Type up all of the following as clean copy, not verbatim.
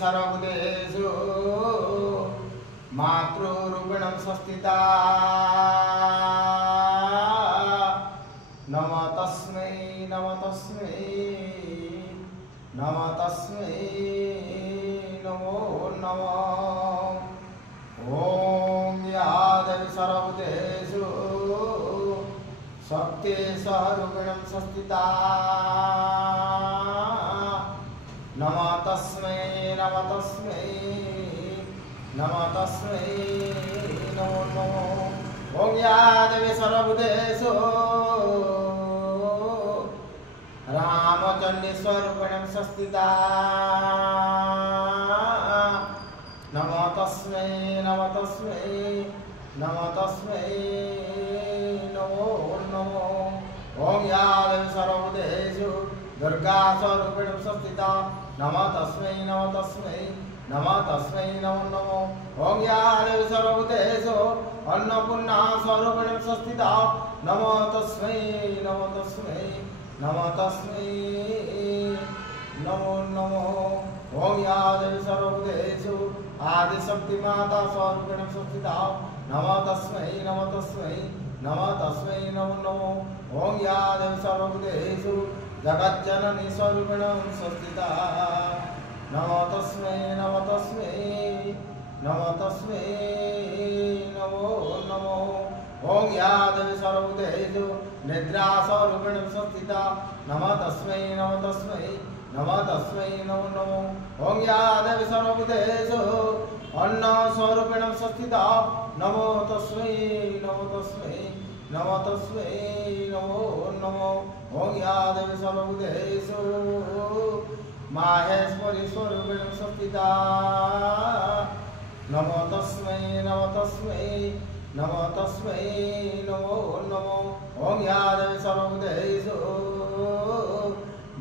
सर्वभूतेषु मातृरूपिणं संस्थिता नमः तस्मै नमः तस्मै नमः तस्मै नमो नमः। ॐ या देवी सर्वभूतेषु शक्तिस्वरूपिणं संस्थिता नमः तस्मै नमः तस्मै नमः तस्मै नमो नमः। ॐ या देवी सर्वभूतेषु रामचन्द्रस्वरूपिणं संस्थिता नमः तस्मै नमः तस्मै नमः तस्मै नमो नमः। ॐ या देवी सर्वभूतेषु दुर्गास्वरूपिणं संस्थिता नमः तस्मै नमः तस्मै नमः तस्मै नमो नमः। ॐ या देवी सर्वभूतेषु अन्नपूर्णास्वरूपिणं संस्थिता नमः तस्मै नमः तस्मै नमः तस्मै नमो नमः। ॐ या देवी सर्वभूतेषु आदिशक्तिमाता स्वरूपिणं संस्थिता नमः तस्मै नमः तस्मै नमः तस्मै नमो नमः। ॐ या देवी सर्वभूतेषु जगज्जननी स्वरूपिणं संस्थिता नमः तस्मै नमः तस्मै नमः तस्मै नमो नमः। ॐ या देवी सर्वभूतेषु निद्रास्वरूपिणं संस्थिता नमः तस्मै नमः तस्मै नमः तस्मै नमो नमः। ॐ या देवी सर्वभूतेषु अन्नस्वरूपिणं संस्थिता नमो तस्मै नमो तस्मै नमः तस्मै नमो नमः। ॐ या देवी सर्वभूतेषु माहेश्वरी स्वरूपिणं संस्थिता नमः तस्मै नमः तस्मै नमः तस्मै नमो नमः। ॐ या देवी सर्वभूतेषु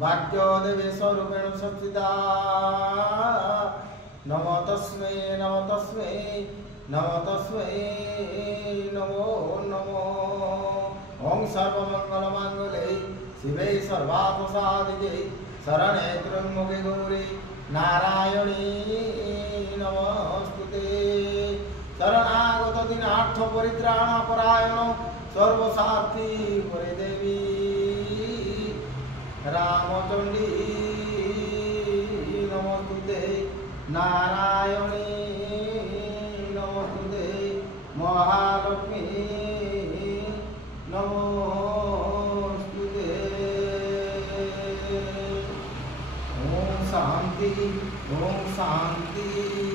भाग्यदेवी स्वरूपिणं संस्थिता नमः तस्मै नमः तस्मै नमः तस्मै नमो नमः। ॐ सर्वमङ्गलमाङ्गल्ये शिवे सर्वार्थसाधिके शरणे त्र्यम्बके गौरी नारायणी नमोस्तुते। शरणागत दीनार्थ परित्राण परायण सर्वसार्थी परिदेवी रामचंडी नमोस्तुते नारायणी नमोस्तुते महालक्ष्मी नमोस्तुते। ओम शांति ओम शांति।